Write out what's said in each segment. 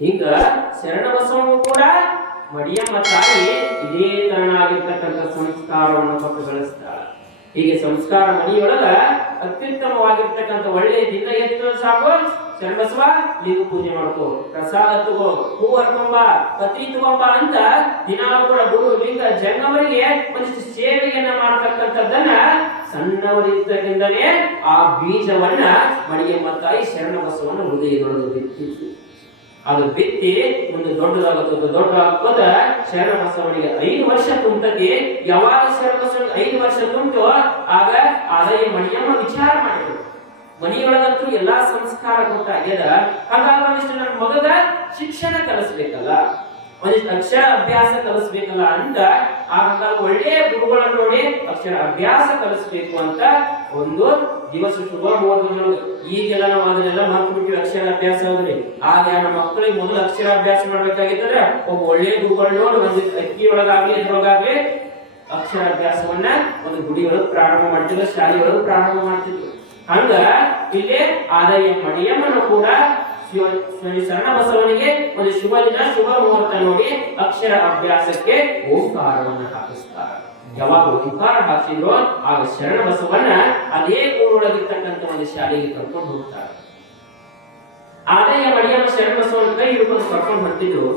ಈಗ ಶರಣಬಸವನು ಕೂಡ ಮಡಿಯಮ್ಮ ತಾಯಿ ಇದೇ ತರನಾಗಿರ್ತಕ್ಕಂಥ ಸಂಸ್ಕಾರವನ್ನು ಕೊಟ್ಟು ಬೆಳೆಸ್ತಾಳೆ. ಹೀಗೆ ಸಂಸ್ಕಾರ ಮನೆಯೊಳಗ ಅತ್ಯುತ್ತಮವಾಗಿರ್ತಕ್ಕಂಥ ಒಳ್ಳೆಯ ದಿನ ಎತ್ತು ಸಾಕು, ಶರಣಬಸವ ನೀವು ಪೂಜೆ ಮಾಡ್ಕೋ, ಪ್ರಸಾದ ತಗೋ, ಹೂ ಹರ್ಕೊಂಬ, ಪತ್ರಿ ತಗೊಂಬ ಅಂತ ದಿನಾಲು ಕೂಡ ಗುರು ಲಿಂಗ ಜಂಗಮರಿಗೆ ಒಂದಿಷ್ಟು ಸೇವೆಯನ್ನ ಮಾಡತಕ್ಕಂಥದ್ದನ್ನ ಸಣ್ಣವರಿದ್ದರಿಂದಲೇ ಆ ಬೀಜವನ್ನ ಮಡಿಯಮ್ಮ ತಾಯಿ ಶರಣಬಸವನ ಹೃದಯದೊಳಗೆ ಬಿತ್ತಿತ್ತು. ಅದು ಬಿತ್ತಿ ಒಂದು ದೊಡ್ಡದಾಗುತ್ತ ಶರಣಬಸವನಿಗೆ 5 ವರ್ಷ ತುಂಬತದೆ. ಯಾವಾಗ ಶರಣಬಸವನಿಗೆ 5 ವರ್ಷ ತುಂಬಿತು ಆಗ ಆದಾಯ ಮಣಿಯಮ್ಮ ವಿಚಾರ ಮಾಡಿದ್ರು, ಮನೆಯೊಳಗಂತೂ ಎಲ್ಲಾ ಸಂಸ್ಕಾರ ಗೊತ್ತಾಗ್ಯದ, ಹಾಗಾಗಿ ಒಂದಿಷ್ಟು ನನ್ನ ಮಗದ ಶಿಕ್ಷಣ ಕಲಿಸ್ಬೇಕಲ್ಲ, ಒಂದಿಷ್ಟು ಅಕ್ಷರ ಅಭ್ಯಾಸ ಕಲಿಸ್ಬೇಕಲ್ಲ ಅಂತ ಆಗ ಒಳ್ಳೆಯ ಗುರುಗಳನ್ನು ನೋಡಿ ಅಕ್ಷರ ಅಭ್ಯಾಸ ಕಲಿಸ್ಬೇಕು ಅಂತ ಒಂದು ದಿವಸ ಶುಭ ಮುಹೂರ್ತದೊಳಗೆ, ಈಗೆಲ್ಲ ನಾವು ಅದನ್ನೆಲ್ಲ ಮರ್ತು ಬಿಟ್ಟಿವಿ ಅಕ್ಷರ ಅಭ್ಯಾಸ ಆದ್ರಿ. ಆಗ ನಮ್ಮ ಮಕ್ಕಳಿಗೆ ಮೊದಲು ಅಕ್ಷರ ಅಭ್ಯಾಸ ಮಾಡ್ಬೇಕಾಗಿತ್ತಂದ್ರೆ ಒಬ್ಬ ಒಳ್ಳೆಯ ಗುರುಗಳು ನೋಡಿ ಒಂದು ಅಕ್ಕಿಯೊಳಗಾಗ್ಲಿ ಎದ್ರೊಳಗಾಗ್ಲಿ ಅಕ್ಷರ ಅಭ್ಯಾಸವನ್ನ ಒಂದು ಗುಡಿಯೊಳಗೆ ಪ್ರಾರಂಭ ಮಾಡ್ತಿದ್ರು, ಶಾಲೆಯೊಳಗೆ ಪ್ರಾರಂಭ ಮಾಡ್ತಿದ್ರು. ಹಂಗ ಇಲ್ಲಿ ಆದಾಯ ಮಡಿಯಮ್ಮನು ಕೂಡ ಶರಣಬಸವನಿಗೆ ಒಂದು ಶುಭ ದಿನ ಶುಭ ಮುಹೂರ್ತ ನೋಡಿ ಅಕ್ಷರ ಅಭ್ಯಾಸಕ್ಕೆ ಓಂಕಾರವನ್ನು ಹಾಕಿಸ್ತಾರೆ. ಯಾವಾಗ ಓಂಕಾರ ಹಾಕಿದ್ರು ಆಗ ಶರಣಬಸವನ್ನ ಅದೇ ಊರೊಳಗಿರ್ತಕ್ಕಂಥ ಒಂದು ಶಾಲೆಗೆ ಕರ್ಕೊಂಡು ಹೋಗ್ತಾರೆ. ಆದಾಯ ಮಡಿಯಮ್ಮ ಶರಣಬಸವನ ಕೈ ಹಿಡ್ಕೊಂಡು ಕರ್ಕೊಂಡು ಬರ್ತಿದ್ರು.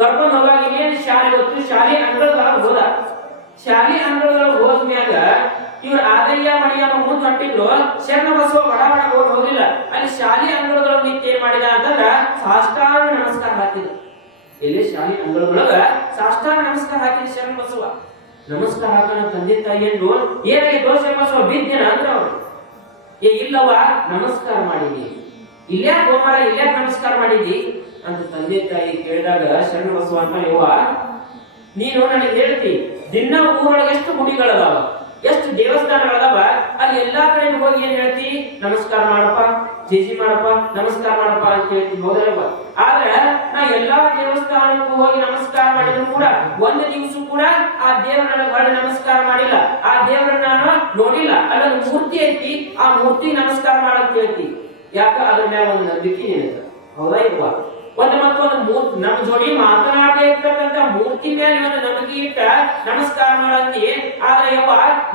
ಕರ್ಕೊಂಡು ಹೋದಾಗ ಏನ್ ಶಾಲೆ ಗೊತ್ತು, ಶಾಲೆ ಅಂಗಳದೊಳಗೆ ಹೋದ. ಶಾಲೆ ಅಂಗಳದೊಳಗೆ ಹೋದ್ಮ್ಯಾಗ ಇವ್ರ ಆದಯ್ಯ ಮಡಿಯಮ್ಮ ಮುಂದೆ ಹೊಂಟಿದ್ರು. ಶರಣಬಸವ ಬಡ ಬಡ ಓಡ್ ಹೋಗಿಲ್ಲ, ಅಲ್ಲಿ ಶಾಲೆ ಅಂಗಳದೊಳಗೆ ನಿಂತು ಏನ್ ಮಾಡಿದ ಅಂತಂದ್ರ ಸಾಷ್ಟಾಂಗ ನಮಸ್ಕಾರ ಹಾಕಿದ್ರು. ಎಲ್ಲಿ ಶಾಲೆ ಅಂಗಳದೊಳಗ ಸಾಷ್ಟಾಂಗ ನಮಸ್ಕಾರ ಹಾಕಿದ್ರು ಶರಣಬಸವ. ನಮಸ್ಕಾರ ಹಾಕೋಣ ತಂದೆ ತಾಯಿ ಅಂದ್ರು, ಏನಾಗಿ ದೋಷ ಬಸವ ಬಿದ್ದೇನ ಅಂದ್ರ ಅವ್ರು. ಇಲ್ಲವ ನಮಸ್ಕಾರ ಮಾಡಿದಿ, ಇಲ್ಲೇ ಗೋಮಾರ ಇಲ್ಲೇ ನಮಸ್ಕಾರ ಮಾಡಿದಿ ಅಂತ ತಂದೆ ತಾಯಿ ಕೇಳಿದಾಗ ಶರಣಬಸವ ಅಂತ, ಯವ್ವ ನೀನು ನನಗೆ ಹೇಳ್ತಿ ದಿನ ಊರೊಳಗೆ ಎಷ್ಟು ಗುಡಿಗಳದಾವ, ಎಷ್ಟು ದೇವಸ್ಥಾನಗಳದಾವ, ಅಲ್ಲಿ ಎಲ್ಲಾ ಕಡೆ ಹೋಗಿ ಏನ್ ಹೇಳ್ತಿ, ನಮಸ್ಕಾರ ಮಾಡಪ್ಪ, ಜೇಜಿ ಮಾಡಪ್ಪ, ನಮಸ್ಕಾರ ಮಾಡಪ್ಪ ಅಂತ ಹೇಳ್ತಿ, ಹೌದಲ್ವ? ಆದ್ರೆ ನಾ ಎಲ್ಲಾ ದೇವಸ್ಥಾನಕ್ಕೂ ಹೋಗಿ ನಮಸ್ಕಾರ ಮಾಡಿದ್ರು ಕೂಡ ಒಂದು ದಿವಸ ಕೂಡ ಆ ದೇವರನ್ನ ಹೊರಗೆ ನಮಸ್ಕಾರ ಮಾಡಿಲ್ಲ, ಆ ದೇವರನ್ನ ನಾನು ನೋಡಿಲ್ಲ. ಅಲ್ಲೊಂದು ಮೂರ್ತಿ ಐತಿ, ಆ ಮೂರ್ತಿ ನಮಸ್ಕಾರ ಮಾಡಕ್ ಹೇಳ್ತಿ. ಯಾಕ ಅದ್ರ ಮೇಲೆ ಒಂದು ನಂಬಿಕೆ ನಿನಗೆ, ಹೌದಾ ಇಲ್ವಾ? ಒಂದು ಮತ್ತೊಂದು ಮೂರ್ತಿ ನಮ್ಮ ಜೋಡಿ ಮಾತನಾಡದೇ ಇರ್ತಕ್ಕಂಥ ಮೂರ್ತಿ ಮೇಲೆ ಒಂದು ನಂಬಿಕೆ ಇಟ್ಟ ನಮಸ್ಕಾರ ಮಾಡಂತಿ. ಆದ್ರೆ ಯವ್ವ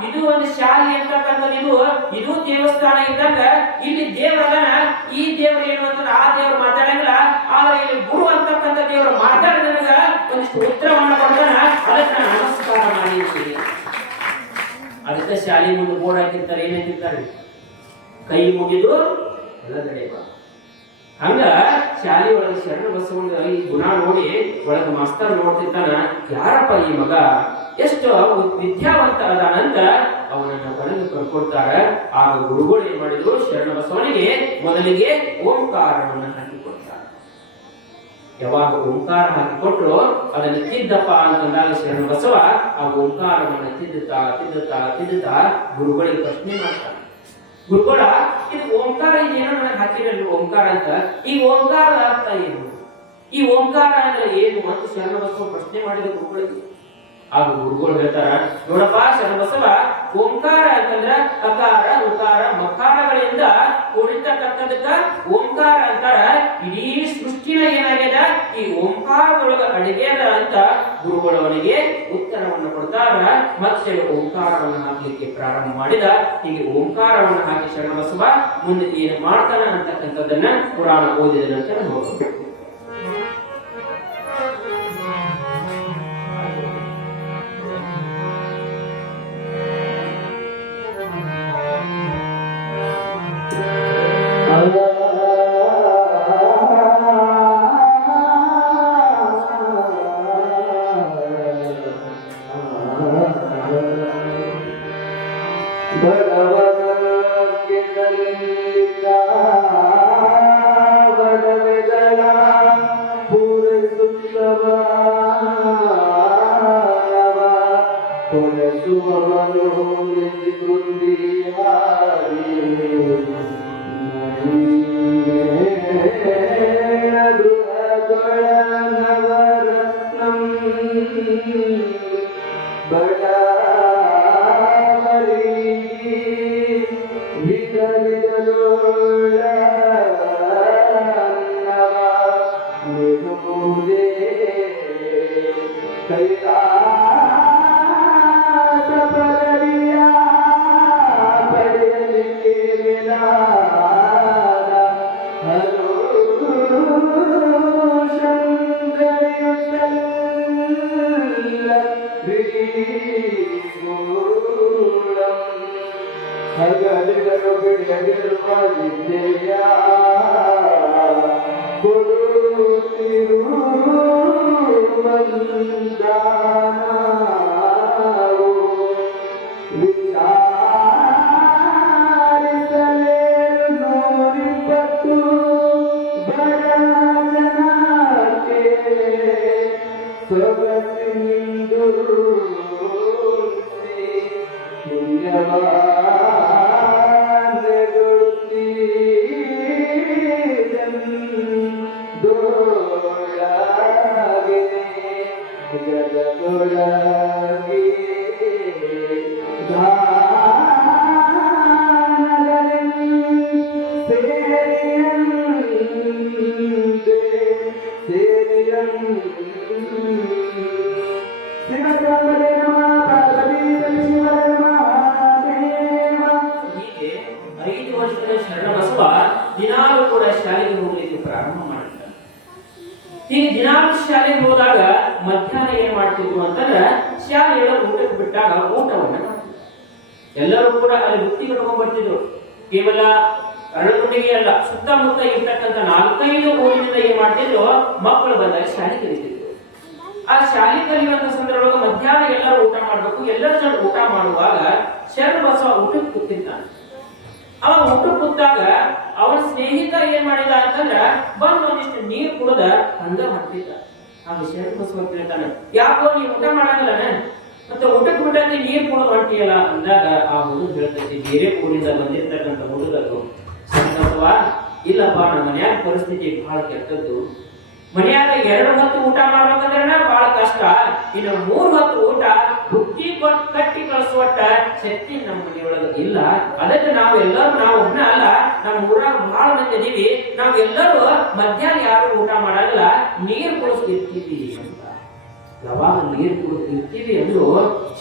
ಇದು ಒಂದು ಶಾಲೆ ಅಂತಕ್ಕಂಥದ್ದು, ಇದು ದೇವಸ್ಥಾನ ಇದ್ದಂಗ ಇಲ್ಲಿ ದೇವರನ್ನ, ಈ ದೇವರು ಏನು ಅಂತಂದ್ರೆ ಆ ದೇವರು ಮಾತಾಡಂಗಿಲ್ಲ, ಆದ್ರೆ ಇಲ್ಲಿ ಗುರು ಅಂತಕ್ಕಂಥ ದೇವರು ಮಾತಾಡಿದಾಗ ಒಂದಿಷ್ಟು ಉತ್ತರವನ್ನ ಕೊಡ್ತಾನ, ಅದಕ್ಕೆ ನಾನು ನಮಸ್ಕಾರ ಮಾಡಿರ್ತೀನಿ. ಅದಕ್ಕೆ ಶಾಲೆ ಮುಂದೆ ಬೋರ್ಡ್ ಹಾಕಿರ್ತಾರೆ, ಏನ್ ಹಾಕಿರ್ತಾರೆ, ಕೈ ಮುಗಿದು ಒಳಗಡೆ ಬಾ. ಹಂಗ ಶಾಲೆ ಒಳಗೆ ಶರಣಬಸವನ ಈ ಗುಣ ನೋಡಿ ಒಳಗೆ ಮಾಸ್ತರ್ ನೋಡ್ತಿರ್ತಾನ, ಯಾರಪ್ಪ ಈ ಮಗ ಎಷ್ಟು ವಿದ್ಯಾವಂತ ಅದಾನಂತ ಅವನನ್ನ ಒಳಗೆ ಕರ್ಕೊಡ್ತಾರೆ. ಆಗ ಗುರುಗಳು ಏನ್ ಮಾಡಿದ್ರು, ಶರಣಬಸವನಿಗೆ ಮೊದಲಿಗೆ ಓಂಕಾರವನ್ನು ಹಾಕಿಕೊಡ್ತಾರೆ. ಯಾವಾಗ ಓಂಕಾರ ಹಾಕಿಕೊಟ್ರು ಅದನ್ನ ತಿದ್ದಪ್ಪ ಅಂತಂದಾಗ ಶರಣಬಸವ ಆ ಓಂಕಾರವನ್ನು ತಿದ್ದುತ್ತಾ ಗುರುಗಳಿಗೆ ಪ್ರಶ್ನೆ ಮಾಡ್ತಾರೆ. ಗುರುಗಳ ಇದು ಓಂಕಾರ ಏನೋ ನನಗೆ ಹಾಕಿರಲಿ ಓಂಕಾರ ಅಂತ, ಈ ಓಂಕಾರದ ಅರ್ಥ ಏನು, ಈ ಓಂಕಾರ ಅಂದ್ರೆ ಏನು ಅಂತ ಶರಣಬಸವ ಪ್ರಶ್ನೆ ಮಾಡಿದ ಗುರುಗಳಿಗೆ. ಆಗ ಗುರುಗಳು ಹೇಳ್ತಾರ, ನೋಡಪ್ಪ ಶರಣಬಸವ, ಓಂಕಾರ ಅಂತಂದ್ರ ಅಕಾರ ಉಕಾರ ಮಕಾರಗಳಿಂದ ಕೂಡಿರ್ತಕ್ಕಂಥದಕ್ಕ ಓಂಕಾರ ಅಂತಾರ. ಇಡೀ ಸೃಷ್ಟಿನ ಏನಾಗ್ಯದ ಈ ಓಂಕಾರದೊಳಗ ಅಡಗ್ಯದ ಅಂತ ಗುರುಗಳವನಿಗೆ ಉತ್ತರವನ್ನು ಕೊಡ್ತಾರ. ಮತ್ತೆ ಓಂಕಾರವನ್ನು ಹಾಕಲಿಕ್ಕೆ ಪ್ರಾರಂಭ ಮಾಡಿದ. ಹೀಗೆ ಓಂಕಾರವನ್ನು ಹಾಕಿ ಶರಣಬಸವ ಮುಂದೆ ಏನು ಮಾಡ್ತಾನ ಅಂತಕ್ಕಂಥದ್ದನ್ನ ಪುರಾಣ ಓದಿದ ನಂತರ ನೋಡಬೇಕು. ದಿನಾಲು ಕೂಡ ಶಾಲೆಗೆ ಹೋಗ್ಲಿಕ್ಕೆ ಪ್ರಾರಂಭ ಮಾಡಿದ್ದಾರೆ. ಹೀಗೆ ದಿನಾಲು ಶಾಲೆಗೆ ಹೋದಾಗ ಮಧ್ಯಾಹ್ನ ಏನ್ ಮಾಡ್ತಿದ್ರು ಅಂತಂದ್ರೆ ಶಾಲೆಯ ಊಟಕ್ಕೆ ಬಿಟ್ಟಾಗ ಊಟವನ್ನ ಮಾಡ್ತಿದ್ರು. ಎಲ್ಲರೂ ಕೂಡ ಅಲ್ಲಿ ಬುತ್ತಿ ಕಟ್ಕೊಂಡ್ ಬರ್ತಿದ್ರು. ಕೇವಲ ಅರಳುಗುಂಡಿಗೆ ಅಲ್ಲ, ಸುತ್ತಮುತ್ತ ಇರ್ತಕ್ಕಂಥ 4-5 ಊರಿನಿಂದ ಏನ್ ಮಾಡ್ತಿದ್ರು, ಮಕ್ಕಳು ಬಂದಾಗ ಶಾಲೆ ಕಲಿತಿದ್ರು. ಆ ಶಾಲೆ ಕಲಿಯುವಂತ ಸಂದರ್ಭದೊಳಗೆ ಮಧ್ಯಾಹ್ನ ಎಲ್ಲರೂ ಊಟ ಮಾಡ್ಬೇಕು. ಎಲ್ಲರ ಜನ ಊಟ ಮಾಡುವಾಗ ಶರಣಬಸವ ಊಟಕ್ಕೆ ಕೂತಿರ್ತಾನೆ. ಅವ ಊಟ ಕೂತಾಗ ಅವನ ಸ್ನೇಹಿತ ಏನ್ ಮಾಡಿದ ಅಂತಂದ್ರ ಬಂದು ಒಂದಿಷ್ಟು ನೀರು ಕುಡಿದ ಹಂಗ ಮಾಡ್ತಿದ್ದ. ಆಗ ಶರಣಬಸವ ಕೇಳ್ತಾನೆ, ಯಾಕೋ ನೀ ಊಟ ಮಾಡಂಗಿಲ್ಲ ಮತ್ತೆ ಊಟಕ್ಕೆ ಬಿಟ್ಟಂತೆ ನೀರು ಕುಡಿದು ಹೊಂಟಿಯಲ್ಲ ಅಂದಾಗ ಆ ಹುಡುಗ ಹೇಳ್ತೈತಿ, ಬೇರೆ ಊರಿಂದ ಬಂದಿರ್ತಕ್ಕಂಥ ಹುಡುಗರು, ಶರಣಬಸವ ಇಲ್ಲಪ್ಪ ನಮ್ಮ ಮನ್ಯಾಗ ಪರಿಸ್ಥಿತಿ ಬಹಳ ಕೆಟ್ಟದ್ದು. ಮನೆಯಾಗ 2 ಹೊತ್ತು ಊಟ ಮಾಡ್ಬೇಕಂದ್ರೆ ಬಹಳ ಕಷ್ಟ. ಇನ್ನು 3 ಹೊತ್ತು ಊಟ ಬುತ್ತಿ ಕೊಟ್ಟು ಕಟ್ಟಿ ಕಳಿಸುವಟ್ಟ ಶಕ್ತಿ ನಮ್ಮ ಮನೆಯೊಳಗೆ ಇಲ್ಲ. ಅದಕ್ಕೆ ನಾವು ಒಬ್ಬನ ಅಲ್ಲ, ನಮ್ಮ ಊರಾಗ ಬಹಳ ಮಂದಿ ಇದೀವಿ. ನಾವೆಲ್ಲರೂ ಮಧ್ಯಾಹ್ನ ಯಾರು ಊಟ ಮಾಡಲ್ಲ, ನೀರು ಕುಡಿಸ್ತಿರ್ತೀವಿ ಅಂತ. ಯಾವಾಗ ನೀರು ಕುಡಿಸ್ತಿರ್ತೀವಿ ಅಂದ್ರು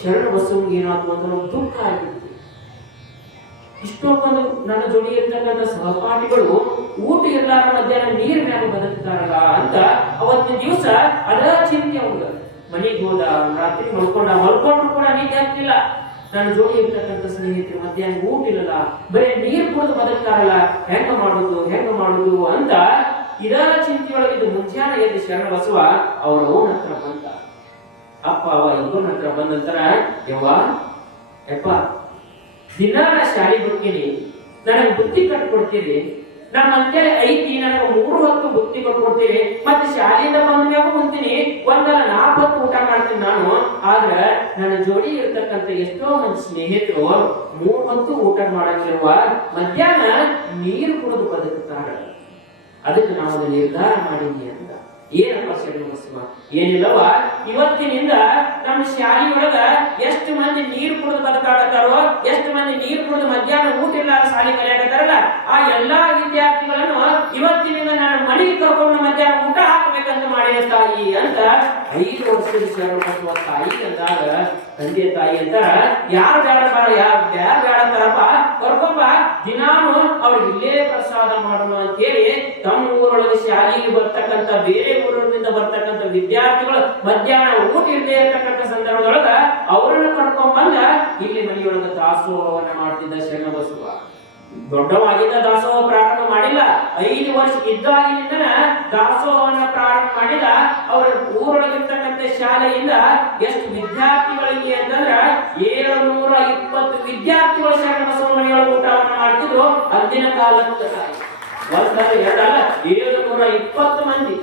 ಶರಣಬಸವನಿಗೆ ಏನಾದ್ರು ಅಂತ ನಮ್ಗೆ ದುಃಖ ಆಗಿತ್ತು. ಇಷ್ಟೊಂದು ನನ್ನ ಜೋಡಿ ಇರ್ತಕ್ಕಂಥ ಸಹಪಾಠಿಗಳು ಊಟ ಇರ್ಲಾರ ಮಧ್ಯಾಹ್ನ ನೀರ್ ಮ್ಯಾಲ ಬದುಕ್ತಾರಲ್ಲ ಅಂತ ಅವತ್ತಿನ ದಿವಸ ಅದರ ಚಿಂತೆ ಅವ್ಗ. ಮನೆಗೆ ಹೋದ, ರಾತ್ರಿ ಮಲ್ಕೊಂಡ್ರು ಕೂಡ ನಿದ್ದೆ ಆಗ್ತಿಲ್ಲ. ನನ್ನ ಜೋಡಿ ಇರ್ತಕ್ಕಂಥ ಸ್ನೇಹಿತರು ಮಧ್ಯಾಹ್ನ ಊಟ ಇರಲ್ಲ, ಬರೀ ನೀರ್ ಕುಡಿದು ಬದುಕ್ತಾರಲ್ಲ, ಹೆಂಗ ಮಾಡುದು ಅಂತ ಇದರ ಚಿಂತೆಯೊಳಗಿದ್ದು ಮುಂಜಾನೆ ಎದ್ದು ಶರಣಬಸವ ಅವರ ಓನ್ ಹತ್ರ ಬಂದ. ಅಪ್ಪ ಅವ ಇಬ್ಬರ ಹತ್ರ ಬಂದ ನಂತರ, ಯಪ್ಪ ದಿನ ನಾ ಶಾಲೆ ಬಿಡ್ತೀನಿ, ನನಗೆ ಬುತ್ತಿ ಕಟ್ಕೊಡ್ತೀರಿ, ನಮ್ಮ ಅಂತೇಳಿ ಐತಿ, ನನಗೆ 3 ಹೊತ್ತು ಬುತ್ತಿ ಕಟ್ಕೊಡ್ತೀರಿ, ಮತ್ತೆ ಶಾಲೆಯಿಂದ ಬಂದ ಮ್ಯಾಗ ಕುಂತೀನಿ, 1-4 ಹೊತ್ತು ಊಟ ಮಾಡ್ತೀನಿ ನಾನು. ಆದ್ರೆ ನನ್ನ ಜೋಡಿ ಇರ್ತಕ್ಕಂಥ ಎಷ್ಟೋ ಮಂದಿ ಸ್ನೇಹಿತರು 3 ಹೊತ್ತು ಊಟ ಮಾಡಂಗಿರುವ ಮಧ್ಯಾಹ್ನ ನೀರು ಕುಡಿದು ಬದುಕುತ್ತಾರೆ. ಅದಕ್ಕೆ ನಾವು ನಿರ್ಧಾರ ಮಾಡಿದ್ವಿ ಅಂತ. ಏನಪ್ಪ ಶರಣಬಸವ? ಏನಿಲ್ಲವ, ಇವತ್ತಿನಿಂದ ನಮ್ಮ ಶಾಲೆಯೊಳಗ ಎಷ್ಟು ಮಂದಿ ನೀರು ಕುಡಿದು ಬದುಕಾಗತ್ತಾರೋ, ಎಷ್ಟು ಮಂದಿ ನೀರು ಕುಡಿದು ಮಧ್ಯಾಹ್ನ ಊಟ ಇಲ್ಲಾರ ಶಾಲೆ ಕಲಿಯಾಕತ್ತಾರಲ್ಲ, ಆ ಎಲ್ಲಾ ವಿದ್ಯಾರ್ಥಿಗಳನ್ನು ಇವತ್ತಿನಿಂದ ನಾನು ಮನೆಗೆ ಕರ್ಕೊಂಡು ಮಧ್ಯಾಹ್ನ ಊಟ ಹಾಕಬೇಕಂತ ಮಾಡಿದ ತಾಯಿ ಅಂತ 5 ವರ್ಷದ ಶರಣಬಸವ ತಾಯಿ ಅಂದಾಗ ತಂದೆ ತಾಯಿ ಅಂತಾರ, ಯಾರು ಬೇಡತ್ತಾರಪ್ಪ ಕರ್ಕೊಂಬ, ದಿನಾನು ಅವ್ರಿಗೆ ಇಲ್ಲೇ ಪ್ರಸಾದ ಮಾಡೋಣ ಅಂತ ಹೇಳಿ ತಮ್ಮ ಊರೊಳಗೆ ಶಾಲೆಗೆ ಬರ್ತಕ್ಕಂಥ ಬೇರೆ ಊರಿನಿಂದ ಬರ್ತಕ್ಕಂಥ ವಿದ್ಯಾರ್ಥಿಗಳು ಮಧ್ಯಾಹ್ನ ಊಟ ಇಲ್ಲದೆ ಇರತಕ್ಕಂಥ ಸಂದರ್ಭದೊಳಗ ಅವರನ್ನ ಕರ್ಕೊಂಡ್ ಬಂದ ಇಲ್ಲಿ ಮನೆಯೊಳಗ ದಾಸೋಹವನ್ನ ಮಾಡ್ತಿದ್ದ ಶರಣಬಸವ. ದೊಡ್ಡವಾಗಿದ್ದ ದಾಸೋಹ ಪ್ರಾರಂಭ ಮಾಡಿಲ್ಲ, 5 ವರ್ಷ ಇದ್ದಾಗಿನಿಂದ ದಾಸೋಹವನ್ನ ಪ್ರಾರಂಭ ಮಾಡಿದ. ಅವರ ಊರೊಳಗಿರ್ತಕ್ಕಂಥ ಶಾಲೆಯಿಂದ ಎಷ್ಟು ವಿದ್ಯಾರ್ಥಿಗಳಿಗೆ ಅಂತಂದ್ರ 720 ವಿದ್ಯಾರ್ಥಿಗಳು ಶರಣಬಸವ ಮನೆಯೊಳಗೆ ಊಟವನ್ನ ಮಾಡ್ತಿದ್ರು. ಅಂದಿನ ಕಾಲದ 720 ಮಂದಿ.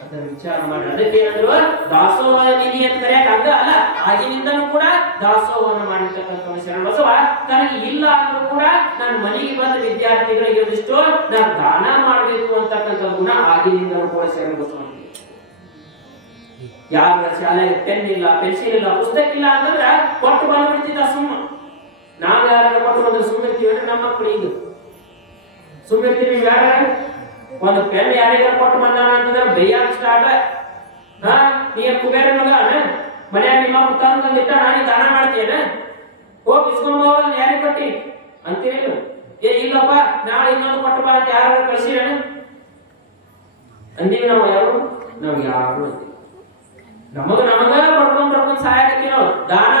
ಅದರ ವಿಚಾರ ಮಾಡಿ, ಅದಕ್ಕೆ ಏನಾದ್ರು ದಾಸೋಹ ನಿಧಿ ಅಂತ ಕರೆಯಕ್ ಅಲ್ಲ, ಆಗಿನಿಂದನೂ ಕೂಡ ದಾಸೋಹವನ್ನು ಮಾಡಿರ್ತಕ್ಕಂಥ ಶರಣಬಸವ ತನಗೆ ಇಲ್ಲ ಅಂದ್ರೂ ಕೂಡ ನನ್ನ ಮನೆಗೆ ಬಂದ ವಿದ್ಯಾರ್ಥಿಗಳಿಗೆ ಒಂದಿಷ್ಟು ನಾನು ದಾನ ಮಾಡಬೇಕು ಅಂತಕ್ಕಂಥ ಗುಣ ಆಗಿನಿಂದನೂ ಕೂಡ ಶರಣಬಸವ. ಯಾರ ಶಾಲೆಗೆ ಪೆನ್ ಇಲ್ಲ, ಪೆನ್ಸಿಲ್ ಇಲ್ಲ, ಪುಸ್ತಕ ಇಲ್ಲ ಅಂತಂದ್ರೆ ಕೊಟ್ಟು ಬಂದ್ಬಿಡ್ತಿದ್ದ ಸುಮ್ಮ. ನಾವ್ ಯಾರು ಕೊಟ್ಟು ಬಂದ್ರೆ ಸುಮ್ಮನೆ ನಮ್ಮ ಮಕ್ಕಳು ಈಗ ಸುಮ್ಮನೆ ಯಾರ ಒಂದು ಪೆನ್ ಯಾರಿಗಾರ ಕೊಟ್ಟು ಬಂದಾನ ಅಂತಂದ್ರೆ ಬೈಯಾಕ ಸ್ಟಾರ್ಟ್. ಹಾ ನೀ ಕುಬೇರ ಮಗನ ಮನ್ಯಾಗ ನಿಮ್ಮ ಪುಸ್ತಕ ತಂದಿಟ್ಟ ನಾನು ದಾನ ಮಾಡ್ತೀಯನ, ಹೋಗಿ ಇಸ್ಕೊಂಡ್ ಯಾರಿಗೆ ಕೊಟ್ಟಿ ಅಂತೀರಿ. ಏ ಇಲ್ಲಪ್ಪ ನಾಳೆ ಇನ್ನೊಂದು ಕೊಟ್ಟು ಬಾ ಅಂತ ಯಾರು ಕಳಿಸಿರೇನ ಅಂದೀವಿ ನಾವು? ಯಾರು ನಾವು ಯಾರು ನಮಗ ನಮಗ ಪಡ್ಕೊಂಡ್ ಸಹಾಯ ಆಗತ್ತೀವಿ ನಾವು. ದಾನ